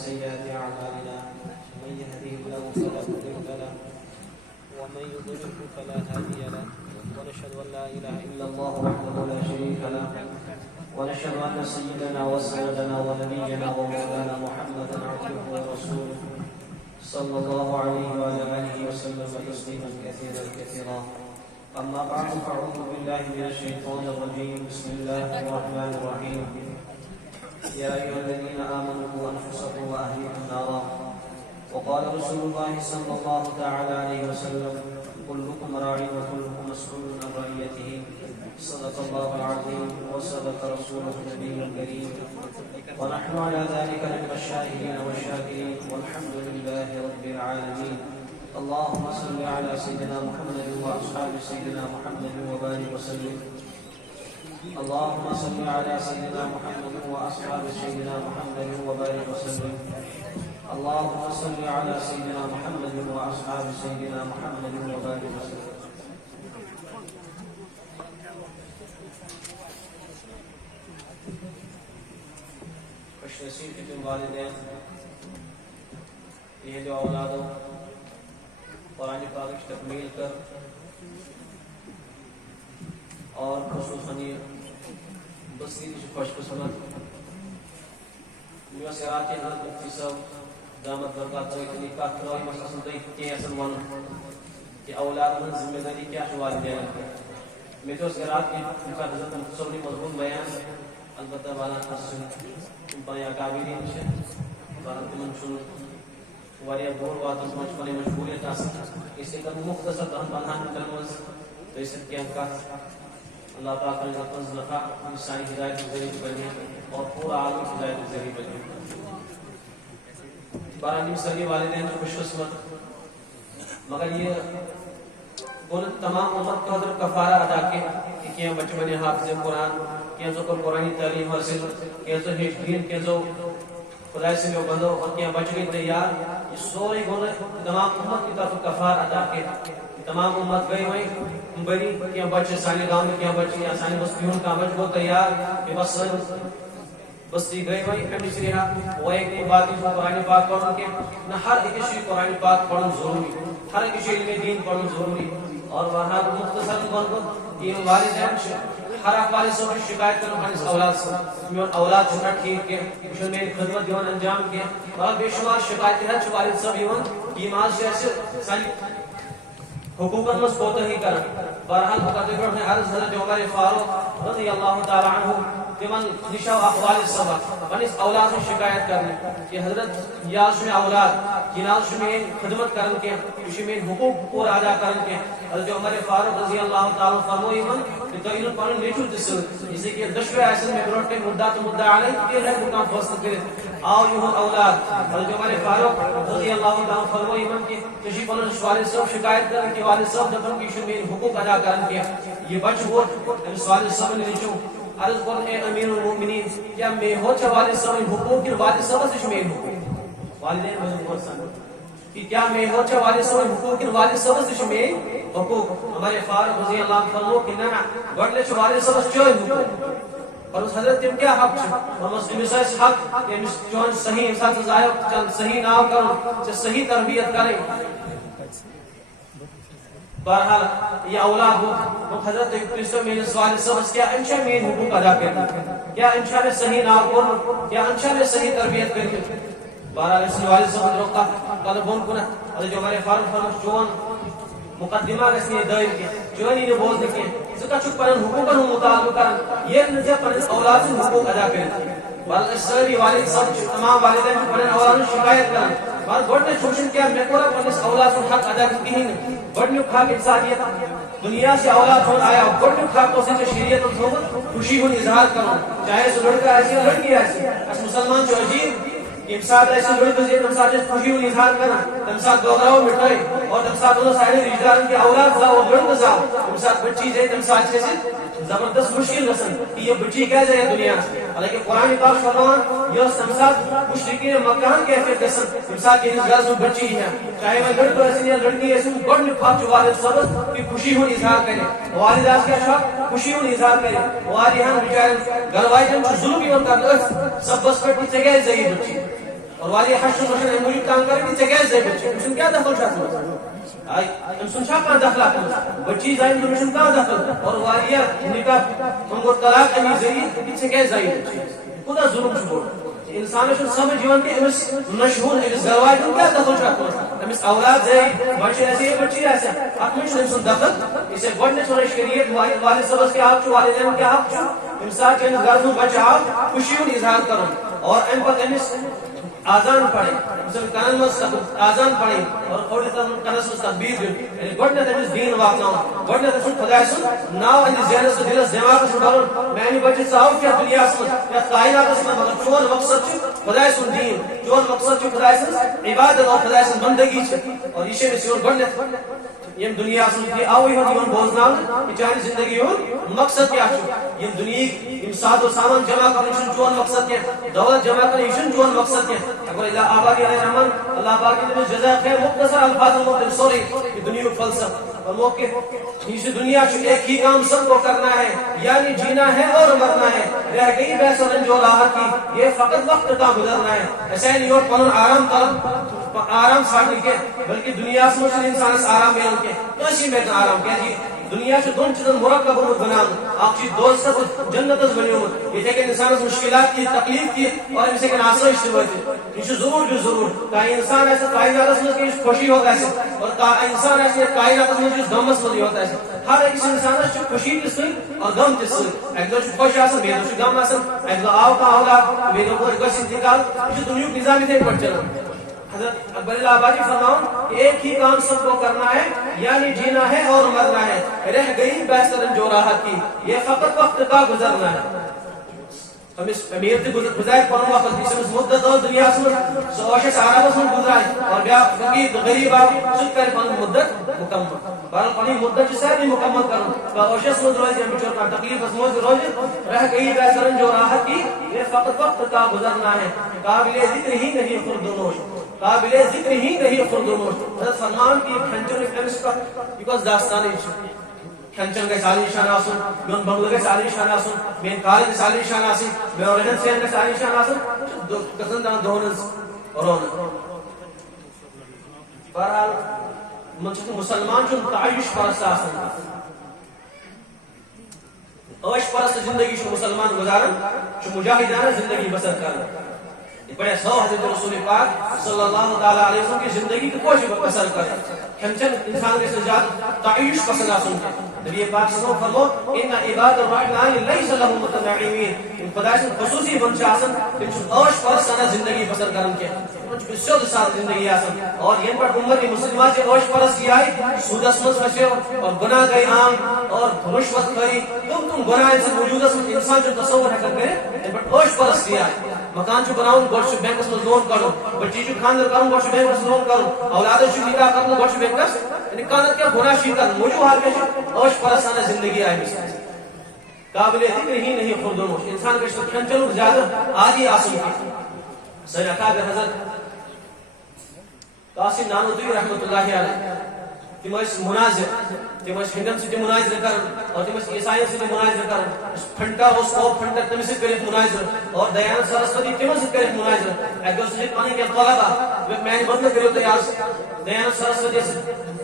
سيئات أعمالنا من يهده الله فلا مضل له ومن يضلل فلا هادي له ونشهد أن لا إله إلا الله وحده لا شريك له ونشهد أن سيدنا وسندنا ونبينا ومولانا محمدا عبده ورسوله صلى الله عليه وعلى آله وسلم تسليما كثيرا أما بعد فأعوذ بالله من الشيطان الرجيم بسم الله الرحمن الرحيم يا أيها الذين آمنوا قوا أنفسكم وأهليكم نارا وقال رسول الله صلى الله تعالى عليه وسلم كلكم راع وكلكم مسؤول عن رعيته صدق الله العظيم وصدق رسوله النبي الكريم ونحن على ذلك من الشاهدين والشاكرين والحمد لله رب العالمين. اللهم صل على سيدنا محمد وأصحاب سيدنا محمد وبارك وسلم. اللهم صل على سيدنا محمد وأصحاب سيدنا محمد وبارك وسلم. اللهم صل على سيدنا محمد وأصحاب سيدنا محمد وبارك وسلم. خوش نصیب کے تم والدین، یہ جو اولادوں قرآن پاک کی تکمیل کر اور خصوصاً بصیری خوش قسمت میوس عراقی حضرت مفتی صاحب دامت برکات کی کات کروائی مسلسل دئی کہ اصل ون کہ اولاد من ذمہ داری کیا ہے والدین میں تو اس عراق کی حضرت مفتی صاحب نے مضمون بیان البتہ والا خاص پایا کابرین سے بارت من شروع واریہ دور واتن پہنچ پنے مشغولیت اس سے کم مختصر دہن بنان تلمز تو اس کے انکار اللہ پاک نے اپن زلفا انسانی ہدایت ذریعہ بنے اور پورا عالم ہدایت ذریعہ بنے. بارہ سگے والدین جو خوش قسمت مگر یہ ان تمام امت کو حضرت کفارہ ادا کے کہ کیا بچے بنے حافظ قرآن کیا جو قرآنی تعلیم حاصل کیا جو دین کیا جو خدا سے جو بندو اور کیا بچ گئی تیار یہ سوری گن تمام امت کی طرف کفار ادا کے تمام امت گئی وہیں بڑی کیا بچے سانے گاؤں میں کیا بچے یا سانے بستیوں کا بچ کو تیار کہ بس بستی گئی وہیں کمی سریحا وہ ایک بات جو قرآن پاک پڑھن کے نہ ہر ایک شیئی قرآن پاک پڑھن ضروری ہر ایک شیئی علم دین پڑھن ضروری اور وہاں مختصر بند یہ والدین ہر ایک والد سے شکایت کرنا اس اولاد سے میون اولاد چھوٹا ٹھیک کے مشن میں خدمت دیون انجام کے اور بے شمار شکایت ہے جو والد صاحب یون ایمان سے ایسے سانی حقوقاً مس کوتا ہی کرن بہرحال مقدر ہے عرض حضرت عمر فاروق رضی اللہ تعالی عنہ تمن نشا اقوال سبق ونس اولاد سے شکایت کرنے کہ حضرت یاس میں اولاد جناز میں خدمت کرن کے میں حقوق پورا ادا کرن کے حضرت عمر فاروق رضی اللہ تعالی فرمائے من کہ تو ان پر نیچو دس جیسے کہ دشوے ایسے میں بروٹ کے مدعا تو مدعا علیہ کہ ہے مقام فاصل کرے آؤ یہ اولاد حضرت عمر فاروق رضی اللہ تعالی فرمائے من کہ کسی پر والد صاحب شکایت کرن کہ والد صاحب دفن کی میں حقوق ادا کرن کے یہ بچ وہ والد صاحب نے نیچو عرض کر اے امیر المؤمنین کیا میں ہو چا والد صاحب حقوق کے والد صاحب سے میں حقوق والدین مجھے پرسن کہ کیا میں ہو چا والد صاحب حقوق کے والد صاحب سے میں حقوق ہمارے فاروق رضی اللہ عنہ کہ نہ گڑلے چ والد صاحب چوئے حقوق اور اس حضرت تم کیا حق چھ اور مسلم سے حق کہ چون صحیح انسان ظاہر صحیح نام کرو صحیح تربیت کرے. بہرحال یہ اولاد ہو حضرت کرسو میں سوال سمجھ کیا انشاء میں حقوق ادا کرتے کیا انشاء میں صحیح نام کرو کیا انشاء میں صحیح تربیت کرتے. بہرحال اس سوال سمجھ روکا قال بون کنا حضرت عمر فاروق فرمایا چون مقدمہ اس نے دائر کے چونی نے بول دے زکا چھ پر حقوق کو مطالبہ کر یہ نہ پر اولاد سے حقوق ادا کرتے بل ساری والد سب تمام والدین پر اولاد شکایت کرن بل گوٹے چھوشن کیا میں کو پر اولاد سے حق ادا کرتی ہیں بڑنیو کھا کے انسانیت دنیا سے اولاد ہو آیا بڑنیو کھا کو سے شریعت اور صحبت خوشی ہو اظہار کرو چاہے سو لڑکا ایسی لڑکی ایسی اس مسلمان جو عجیب امساد ایسے لڑکے سے امساد خوشی ہو اظہار کرنا امساد دوغراو مٹھائی اور امساد انہوں سارے رشتہ داروں کی اولاد سا وہ لڑکا سا امساد بچی سے امساد سے زبردست مشکل رسن کہ یہ بچی کیسے ہے دنیا سے حالانکہ قرآن پاک فرمان یہ سمساد مشرکین مکہ کیسے رسن امساد کی نسگاز میں بچی ہے چاہے وہ لڑکا ایسی یا لڑکی ایسی بڑھ نفاق جو والد صبر کی خوشی ہو اظہار کرے والداز کا شوق خوشی ہو اظہار کرے والدہان بچائے گلوائی جن ظلم یوں کر سب بس پر پیچھے گئے زہی بچی اور والی حشر مشن موجود کام کرے کہ ژےٚ کیٛازِ زاے بچی تٔمۍ سُنٛد کیٛاہ دخل چھُ اتھ منٛز تٔمۍ سُنٛد چھا کانٛہہ دخل اتھ منٛز بچی زاے تٔمِس چھُنہٕ کانٛہہ دخل اور واریاہ نکاح تِم گوٚو طلاق امی ذریعہ کہ ژےٚ کیٛازِ زاے بچی کوٗتاہ ظلم چھُ بوٚڑ انسانس چھُنہٕ سمجھ یِوان کہ أمِس نشہٕ ہُنٛد أمِس گرواجہِ ہُنٛد کیٛاہ دخل چھُ اتھ منٛز أمِس اولاد زاے بچہِ آسہِ یا بچی آسہِ اتھ منٛز چھُنہٕ أمۍ سُنٛد دخل اس لیے گۄڈنیٚتھ وَنان شریعت والد صٲبس کیٛاہ حق چھُ والدینن کیٛاہ حق چھُ ییٚمہِ ساتہٕ أمِس گرس منٛز بچہِ آو خوشی ہُنٛد اظہار کرُن اور امہِ پتہٕ أمِس آزان پڑھیں کنن مز آزان پڑھیں اور کھوڑس کنس مز تکبیر دن یعنی گۄڈنیٚتھ أمِس دین واتناوُن گۄڈنیٚتھ أمِس خۄداے سُنٛد ناو أمِس ذہنس تہٕ دلس دٮ۪ماغس منٛز بَرُن میانہِ بچہِ ژٕ آوُکھ یتھ دُنیاہس منٛز یتھ کائناتس منٛز مگر چون مقصد چھُ خۄداے سُنٛد دین چون مقصد چھُ خۄداے سٕنٛز عبادت اور خۄداے سٕنٛز بندگی چھِ اور یہِ چھُ أمِس یِوان گۄڈنیٚتھ یم دنیاہس منٛز یہِ آوٕے یوت یِوان بوزناونہٕ کہ چانہِ زندگی ہُنٛد مقصد کیٛاہ چھُ یم دُنیہٕکۍ یم ساز و سامان جمع کرٕنۍ چھُنہٕ چون مقصد کینٛہہ دولت جمع کرٕنۍ یہِ چھُنہٕ چون مقصد کینٛہہ اگر اللہ آبادی علیہ رحمان اللہ پاک نے تٔمِس جزا خیر مختصر الفاظن منٛز تٔمِس سورُے یہِ دُنیہُک فلسفہٕ فرمو کہ یہ دنیا چھُ ایک ہی کام سب کو کرنا ہے یعنی جینا ہے اور مرنا ہے رہ گئی بحث اور رنج و راحت کی یہ فقط وقت کا گزرنا ہے ایسا نہیں اور پنن آرام طلب آرام ژھانڈنہٕ کینٛہہ بلکہ دنیاہس منٛز چھُنہٕ انسانس آرام میلان کینٛہہ کٲنٛسہِ میلہِ نہٕ آرام کیٛازِ دنیا چھُ دۄن چیٖزن مرکب گوٚمُت بناونہٕ اکھ چھُ دوزخس اور جنتس بنیومُت ییٚتہِ ہیٚکن انسانس مشکلات کی تکلیف کی اور أمِس ہیٚکن آسٲیِش تہِ وٲتِتھ یہِ چھُ ضروٗر چھُ ضروٗر کانٛہہ انسان آسہِ کائناتس منٛز یُس خوشی یوت آسہِ اور کانٛہہ انسان آسہِ کائناتس منٛز یُس غمس منٛز یوت آسہِ ہر أکِس انسانس چھُ خوشی تہِ سۭتۍ اور غم تہِ سۭتۍ اکہِ دۄہ چھُ خۄش آسان بیٚیہِ دۄہ چھُ غم آسان اکہِ دۄہ آو کانٛہہ اولاد بیٚیہِ دۄہ گژھِ انتقال یہِ چھُ دُنیہُک نظام یِتھے پٲٹھۍ چلان حضرت اکبر الآبادی فرماؤں ایک ہی کام سب کو کرنا ہے یعنی جینا ہے اور مرنا ہے رہ گئی بحث اور رنج و راحت کی یہ فقط وقت کا گزرنا ہے أمس أمير تہِ گُزارِ پنُن وقت یُس أمِس مُدت ٲس دُنیاہس منٛز سُہ ٲسۍ أسۍ آرامس منٛز گُزارِ اور بیٛاکھ فقیٖر تہٕ غریٖب آو سُہ تہِ کرِ پنُن مُدت مُکمل بہرحال پنٕنۍ مُدت چھِ سارنٕے مُکمل کرُن کانٛہہ ٲشس منٛز روزِ یا بِچور کانٛہہ تکلیٖفس منٛز روزِ رہ گئی بحث اور رنج و راحت کی یہ فقط وقت کا گزرنا ہے قابل ذکر ہی نہیں خردنوش قابل ذکر ہی نہیں خردنوش حضرت فرمان کی کھٮ۪ن چٮ۪نُک أمِس کتھ یہِ کۄس داستانٕے چھِ کھٮ۪ن چٮ۪ن گژھِ عالیشان آسُن میون بنگلہٕ گژھِ عالیشان آسُن میٲنۍ کار گژھِ عالیشان آسٕنۍ میون رہن سہن گژھِ عالیشان آسُن گژھن تام دۄہن ہٕنٛز رونق بہرحال مسلمان چھُنہٕ تعیُش پرست آسان عٲش پرست زندگی چھُ مسلمان گزاران چھُ مجاہدانہ زندگی بسر کران یہ بڑے سو حضرت رسول پاک صلی اللہ تعالیٰ علیہ وسلم کی زندگی کو بسر کرے کھٮ۪ن چٮ۪ن انسان گژھِ زیادٕ تعیُش پسند آسُن نبی پاک صلی اللہ علیہ وسلم فرمو ان عباد الرحمن لیس لهم متنعمین خدا سٕنٛدۍ خصوٗصی بنٛد چھِ آسان تِم چھِ عٲش پرستانہ زندگی بسر کران کینٛہہ تِمن چھُ سیوٚد سادٕ زندگی آسان اور ینہٕ پٮ۪ٹھ اُمت مسلمہ چہِ عٲش پرستی آیہِ سوٗدس منٛز پھسیو اور گناہ گٔے عام اور رُشوت خٲری تِم گناہ أمۍ سٕنٛدِ وجوٗدس منٛز انسان چھُنہٕ تصور ہٮ۪کان کٔرِتھ ینہٕ پٮ۪ٹھ عٲش پرستی آیہِ مکان چھُ بناوُن گۄڈٕ چھُ بینکس منٛز لون کڑُن بچی چھُ خاندر کرُن گۄڈٕ چھُ بینکس لون کرُن اولادس چھُ نکاح کرُن گۄڈٕ چھُ بینکس یعنی کانٛہہ نتہٕ کینٛہہ گناہ چھُ کرُن وجوہات کیٛاہ چھُ عٲش پرستانہ زندگی آمٕژ قابل ذکر ہی نہیں خردنوش انسان گژھِ نہٕ کھٮ۪ن چٮ۪نُک زیادٕ عادی آسُن کینٛہہ سٲنۍ اکابر حضرت قاسم نانوتوی رحمۃ اللہ علیہ تم ٲسۍ مناظر تم ٲسۍ ہندین سۭتۍ مناظر کران اور تم ٲسۍ عیسائین سۭتۍ مناظر کران پھنٹر اوس خوف پھنٹر تٔمِس سۭتۍ کٔرِتھ مناظر اور دیانند سرسوتی تِمن سۭتۍ کٔرِتھ مناظر اکہِ دۄہ سۭتۍ پنٕنۍ کینٛہہ طلبا میانہِ بدلہٕ کٔرِو تُہۍ آز دیانند سرسوتی سۭتۍ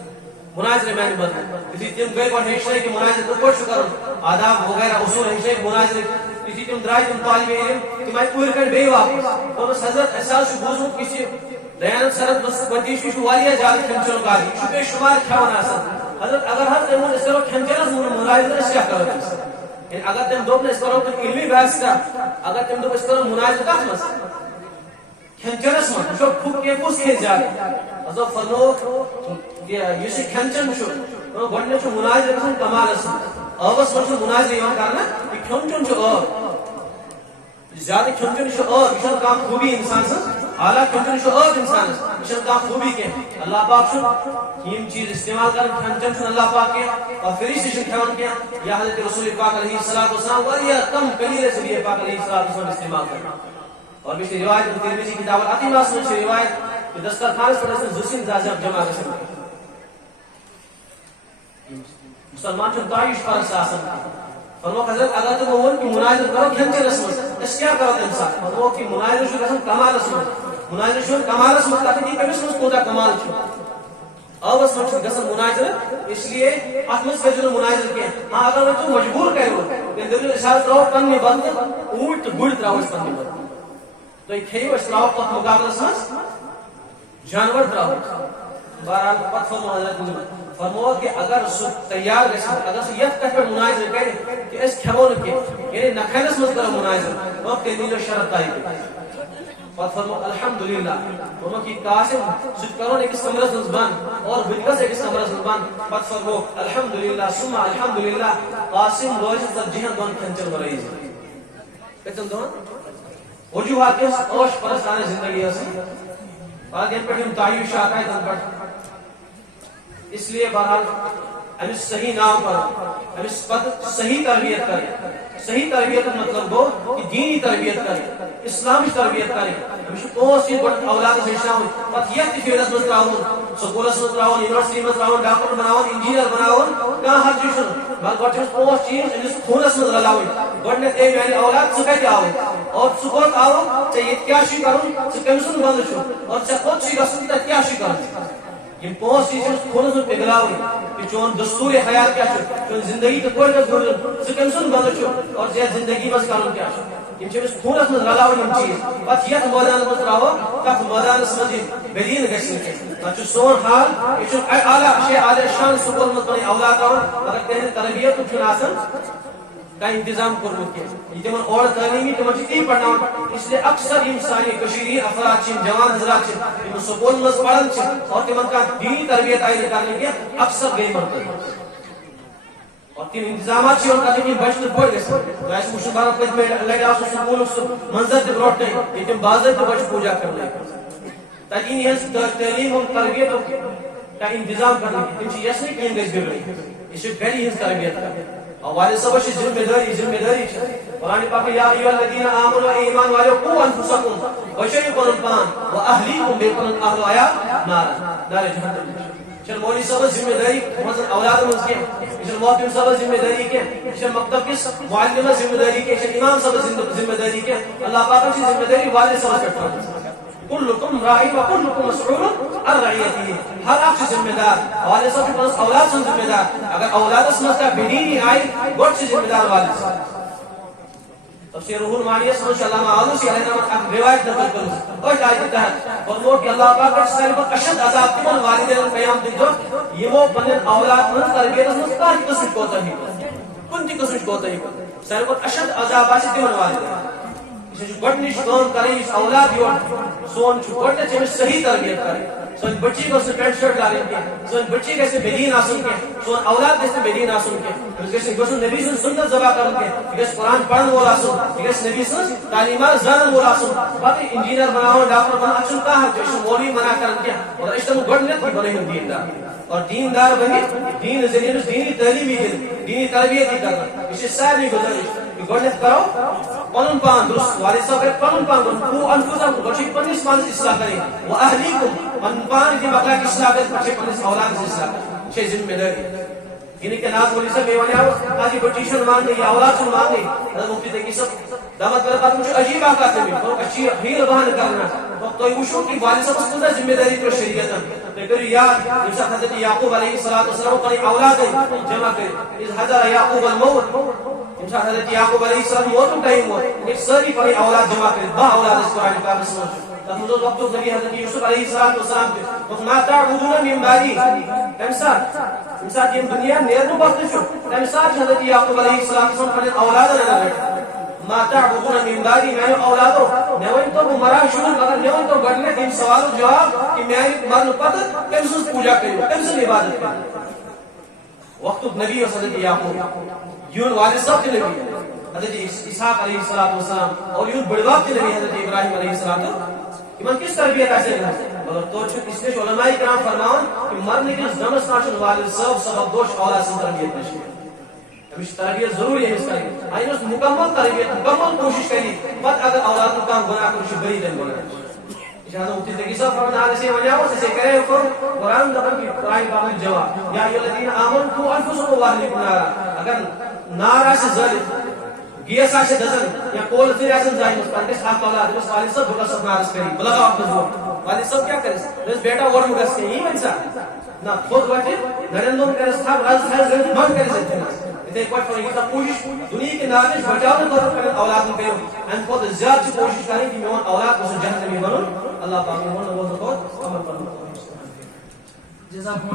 مناظر میانہِ بدلہٕ یُتھُے تِم گٔے گۄڈٕ ہیٚچھنٲے کہ مناظر کِتھ پٲٹھۍ چھُ کرُن آداب وغیرہ اصوٗل ہیٚچھنٲے مناظر یُتھُے تِم درٛاے تِم طالبہِ علم تِم آیہِ پوٗرٕ کٔرۍ بیٚیہِ واپس دوٚپُس حضرت اَسہِ حظ چھُ بوٗزمُت یُس یہِ دیانند سرسوتی چھُ واریاہ زیادٕ کھٮ۪ن چٮ۪نُک عادی یہِ چھُ بے شُمار کھٮ۪وان آسان حضرت اگر حظ تٔمۍ ووٚن أسۍ کرو کھٮ۪ن چٮ۪نس مناظر أسۍ کیٛاہ کرو تٔمِس یعنی اگر تٔمۍ دوٚپ نہٕ أسۍ کرو کُنہِ علمی بحث کتھ اگر تٔمۍ دوٚپ أسۍ کرو مناظر کتھ منٛز کھٮ۪ن چٮ۪نس منٛز وٕچھو کُس کھیٚیہِ زیادٕ حضرت فرمووُکھ یُس یہِ کھٮ۪ن چٮ۪ن چھُ گۄڈٕنیتھ چھُ مناظر گژھان کمالس منٛز ٲبس منٛز چھُ مناظر یِوان کرنہٕ یہِ کھیوٚن چیوٚن چھُ ٲب زیادٕ کھیوٚن چیوٚن چھُ ٲب یہِ چھنہٕ کانٛہہ خوٗبی انسان سٕنٛز حالانکہِ کھیوٚن چیوٚن چھُ ٲب انسانس یہِ چھنہٕ کانٛہہ خوٗبی کینٛہہ اللہ پاک چھُ یِم چیٖز استعمال کران کھٮ۪ن چٮ۪ن چھُنہٕ اللہ پاک کینٛہہ اور فرشتہٕ چھِنہٕ کھٮ۪وان کینٛہہ یا حضرت رسول پاک علیہ الصلوۃ والسلام واریاہ کم قلیٖل ٲسۍ نبی پاک علیہ الصلوۃ والسلام استعمال کران اور بیٚیہِ چھِ روایت ترمذی کتاب العتیمہس منٛز چھِ روایت کہ دسترخوانس پٮ۪ٹھ ٲسۍ نہٕ زٕ سِنۍ زیادٕ جمع گژھان مسلمان چھُنہٕ تعیُش پرست آسان فرمووُکھ حضرت اگر تِمو ووٚن کہ مناظر کرو کھٮ۪ن چٮ۪نس منٛز أسۍ کیٛاہ کرو تمہِ ساتہٕ فرمووُکھ کہ مناظر چھُ گژھان کمالس منٛز مناظر چھُ کمالس منٛز کتھ یہِ کٔمِس منٛز کوٗتاہ کمال چھُ آبس منٛز چھُ گژھان مناظر اس لیے اتھ منٛز کٔرِو نہٕ مناظر کینٛہہ ہاں اگر وۄنۍ تُہۍ مجبوٗر کٔرِو تیٚلہِ دٔپِو أسۍ حظ ترٛاوو پننہِ بدلہٕ اوٗنٛٹۍ تہٕ گُرۍ ترٛاوو أسۍ پننہِ بدلہٕ تُہۍ کھیٚیِو أسۍ ترٛاوو تتھ مقابلس منٛز جانور ترٛاوو بہرحال پتہٕ فرمو حضرت فرمو کہ اگر سُہ تیار گژھِ اگر سُہ یتھ کتھ پٮ۪ٹھ مناظر کرِ کہ أسۍ کھٮ۪مو نہٕ کینٛہہ یعنی نہ کھٮ۪نس منٛز کرو مناظر تیٚلہِ میلیو شرط طے پتہٕ فرمو الحمدللہ فرمو کہ قاسم سُہ تہِ کرون أکِس کمرس منٛز بنٛد اور بہٕ تہِ گژھٕ أکِس کمرس منٛز بنٛد پتہٕ فرمو الحمدللہ ثم الحمدللہ قاسم روزِ 40 دۄہن کھٮ۪ن چٮ۪ن ورٲیی کٔژن دۄہن وجوہات کیٛاہ ٲس عٲش پرستانہ زندگی ٲسٕے پتہٕ ییٚمہِ پٮ۪ٹھ یِم تعیوش آیہِ تَنہٕ پٮ۪ٹھ اس لیے بہرحال امس صحیح ناو پر امس پتہ صحیح تربیت کرے صحیح تربیت مطلب گو کہ دینی تربیت کرے اسلامی تربیت کرے امس پانچ چیز گۄڈٕ اولادس ہیٚچھناوٕنۍ پتہٕ یتھ تہِ فیٖلڈس منٛز ترٛاوُن سکوٗلس منٛز ترٛاوُن یونیورسٹی منٛز ترٛاوُن ڈاکٹر بناوُن انجیٖنر بناوُن کانٛہہ حرجی چھُنہٕ مگر گۄڈٕ چھِ أمِس پانچ چیٖز أمِس خوٗنس منٛز رلاوٕنۍ گۄڈٕنیتھ اے میانہِ اولاد ژٕ کتہِ آوُکھ اور ژٕ کوٚت آوُکھ ژےٚ ییٚتہِ کیٛاہ چھُے کرُن ژٕ کٔمۍ سُنٛد بنٛدٕ چھُکھ اور ژےٚ کوٚت چھُے گژھُن تتہِ کیٛاہ چھُے کرُن یہ پانچ چیز خوٗنس منٛز پِگلاوٕنۍ کہ چون دستور حیات کیٛاہ چھُ چون زندگی کِتھ پٲٹھۍ گژھِ گُزرٕنۍ ژٕ کٔمۍ سُنٛد بنٛدٕ چھُکھ اور ژےٚ زندگی منٛز کرُن کیٛاہ چھُ یم چھِ أمِس خوٗنس منٛز رلاوٕنۍ یم چیٖز پتہٕ یتھ مٲدانس منٛز ترٛاوو تتھ مٲدانس منٛز یہِ بدیٖن گژھِ نہٕ کینٛہہ پتہٕ چھُ سون حال یہِ چھُ اعلیٰ عالیٰ شان سکوٗلن منٛز پنٕنۍ اولاد ترٛاوُن مگر تِہنٛدِ تربیتُک چھُنہٕ آسان کانٛہہ انتظام کوٚرمُت کینٛہہ یہِ تِمن اورٕ تعلیٖم یی تِمن چھِ تی پرناوان اس لیے اکثر یِم سانہِ کٔشیٖرِ ہٕنٛدۍ افراد چھِ یِم جوان حضرات چھِ یِم سکوٗلن منٛز پران چھِ اور تِمن کانٛہہ دیٖنی تربیت آیہِ نہٕ کرنہٕ کینٛہہ اکثر گٔے مرتد اور تِم انتظامات چھِ یِوان کرنہٕ یِم بچہٕ تہٕ بٔڑۍ گژھن تۄہہِ آسہِ وٕچھُن بہرحال پٔتمہِ لٹہِ آو سُہ سکوٗلُک سُہ منظر تہِ برونٛٹھ کَنہِ ییٚتہِ تِم باضٲبطہٕ بچہٕ پوٗجا کرنٲوِکھ تتہِ یی یِہنٛز تعلیٖم ہُنٛد تربیتُک کانٛہہ انتظام کرنہٕ تِم چھِ یژھان کینٛہہ گژھِ بگڑٕنۍ یہِ چھِ گرِ ہٕنٛز تربیت کرٕنۍ والد صاحب چھِ ذمہ دٲری چھِ قرآن پاک یا ایھا الذین آمنوا ایمان والو قوا انفسکم بچٲیِو پنُن پان واہلیکم بیٚیہِ پنُن اہل و عیال نارِ جہنم یہ چھنہٕ مولوی صٲبس ذمہ دٲری پانٛژن اولادن منٛز کینٛہہ یہ چھنہٕ محتم صٲبس ذمہ دٲری کینٛہہ یہ چھنہٕ مکتب کِس معلمس ذمہ دٲری کینٛہہ یہ چھنہٕ امام صٲبس ذمہ دٲری کینٛہہ اللہ پاکن چھِ ذمہ دٲری والد صٲبس پٮ۪ٹھ تھٲومٕژ کلکم راعی وکلکم مسئول عن رعیتہ ہر اکھ چھُ ذمہ دار والد صٲب چھُ پننس اولاد سُنٛد ذمہ دار اگر اولادس منٛز کانٛہہ بےدیٖنی آیہِ گۄڈٕ چھُ ذمہ دار والد صٲب تفسیر روح المعانیَس منٛز چھُ علامہ آلوسی علیہ رحمۃ اکھ روایت نقل کٔرمٕژ أتھۍ آیتہِ تحت فرموو کہ اللہ پاک چھُ ساروی کھۄتہٕ اشد عذاب تِمن والدینن قیامتٕکۍ دۄہ یِمو پننٮ۪ن اولاد ہٕنٛز تربیتس منٛز کانٛہہ تہِ قٕسمٕچ کوتاہی کٔر کُنہِ تہِ قٕسمٕچ کوتاہی کٔر ساروی کھۄتہٕ اشد عذاب آسہِ تِمن والدینن یہ گۄڈنِچ کٲم کرٕنۍ یُس اولاد یور سون چھُ گۄڈنیتھ چھِ أمِس صحیح تربیت کرٕنۍ سٲنۍ بچی گٔژھ نہٕ پینٹ شٲٹ لاگٕنۍ کینٛہہ سٲنۍ بچی گژھِ نہٕ بےدیٖن آسُن کینٛہہ سون اولاد گژھِ نہٕ بےدیٖن آسُن کینٛہہ أمِس گژھِ نہٕ نبی سٕنٛز سُنت ذبح کرُن کینٛہہ یہِ گژھِ قرآن پرن وول آسُن یہِ گژھِ نبی سٕنٛز تعلیٖمات زانن وول آسُن پتہٕ انجیٖنر بناوُن ڈاکٹر بناوُن اتھ چھُنہٕ کانٛہہ حرج أسۍ چھِنہٕ مولوی منع کران کینٛہہ مگر أسۍ چھِ دپان گۄڈنیتھ یہِ بنٲیِو دیٖندار اور دیٖندار بنہِ دیٖنہٕ ذٔریعہٕ أمِس دیٖنی تعلیٖم یی دِنہٕ دیٖنی تربیت یی کرنہٕ یہِ چھِ سارنٕے گُزٲرِش گۄڈنیتھ کرو پنُن پان درست والد صٲب کرِ پنُن پان درست قوا انفسکم گۄڈٕ چھِ پننِس پانس اصلاح کرٕنۍ واہلیکم پنُن پان یُتھُے مۄکلاوِ اصلاح کٔرِتھ پتہٕ چھِ پننِس اولادس اصلاح کرٕنۍ یہِ چھِ ذمہ دٲری یہ نہیں کہ ناز مولوی صاحب یہ ونیاو آج یہ بچی چھُنہٕ ماننٕے یہ اولاد چھُنہٕ ماننٕے حضرت مفتی تقی صٲب دعوت کرن پتہٕ وٕچھو عجیٖب اکھ کتھ تٔمِس اچھی ہیٖل بہانہٕ کرنہٕ تُہۍ وٕچھو کہ والد صٲبس کۭژاہ ذمہ دٲری ترٲو شریعتن تُہۍ کٔرِو یاد ییٚمہِ ساتہٕ حضرت یعقوب علیہ الصلوۃ والسلام پنٕنۍ اولادے جمع کٔرِتھ اذ حضر یعقوب الموت ییٚمہِ ساتہٕ حضرت یعقوب علیہ السلام موتُک ٹایم ووت یِم ٲسۍ سٲری پنٕنۍ اولاد جمع کٔرِتھ 10 اولاد ٲسۍ قرآنِ پاکس منٛز تتھ منٛز اوس وقتُک نبی حضرت یوسف علیہ الصلوۃ والسلام تہِ دوٚپُکھ ما تعبدون من بعدی تمہِ ساتہٕ ییٚمہِ دُنیا نیرنہٕ پتہٕ چھُ تمہِ ساتہٕ چھُ حضرت یعقوب علیہ السلام پننٮ۪ن اولادن انان رٔٹِتھ ما تعبدون من بعدی میانیو اولادو مےٚ ؤنۍتو بہٕ مران شُرٮ۪ن مگر مےٚ ؤنۍتو گۄڈنیتھ ییٚمہِ سوالُک جواب کہ میانہِ مرنہٕ پتہٕ کٔمۍ سٕنٛز پوٗجا کٔرِو کٔمۍ سٕنٛز عبادت کٔرِو وقتُک نبی اوس حضرت یعقوب یِہُنٛد والد صٲب تہِ نبی حضرت اسحاق علیہ الصلوۃ والسلام اور یِہُنٛد بٕڈبب تہِ نبی حضرت ابراہیم علیہ السلام یِمن کِژھ تربیت آسہِ مگر توتہِ چھُ اس لیے چھُ علماء کرام فرماوان کہ مرنہٕ کِس دمس تام چھُنہٕ والد صٲب سبب دوش اولاد سٕنٛز تربیت نِش أمِس چھِ تربیت ضروٗری أمِس کرٕنۍ اگر أمِس مُکمل تربیت مُکمل کوٗشش کرِ پتہٕ اگر اولادُک کانٛہہ گۄناہ کَرِ یہِ چھُ بٔری تَمہِ گۄناہ یہ حضرت مفتی تقی صاحب فرماوان اَسے وَنیٛاو أسے کَرے حُکم قرآن دَپان کہِ قرآنِ پاکُک جواب یا ایھا الذین آمنوا قوا انفسکم واہلیکم نارا اگر نار آسہِ زٲلِتھ گیس آ دزان یا کول تھی آسان زائن پنس اخ اولاد اس والد صاحب بگا صاحب نارس کری بلغا اپنا زور والد صاحب کیا کرے بیٹا اور مگس کے یہ ونسا نہ خود وٹے نریندر کرس تھا راز تھا بند کر سکتے ہیں تے پٹ پر یہ کوشش دنیا کے نام میں بچاؤ کر اولاد کو ان کو زیادہ کوشش کریں کہ میون اولاد کو جنت میں بنو اللہ پاک نے وہ عمل پر جزاکم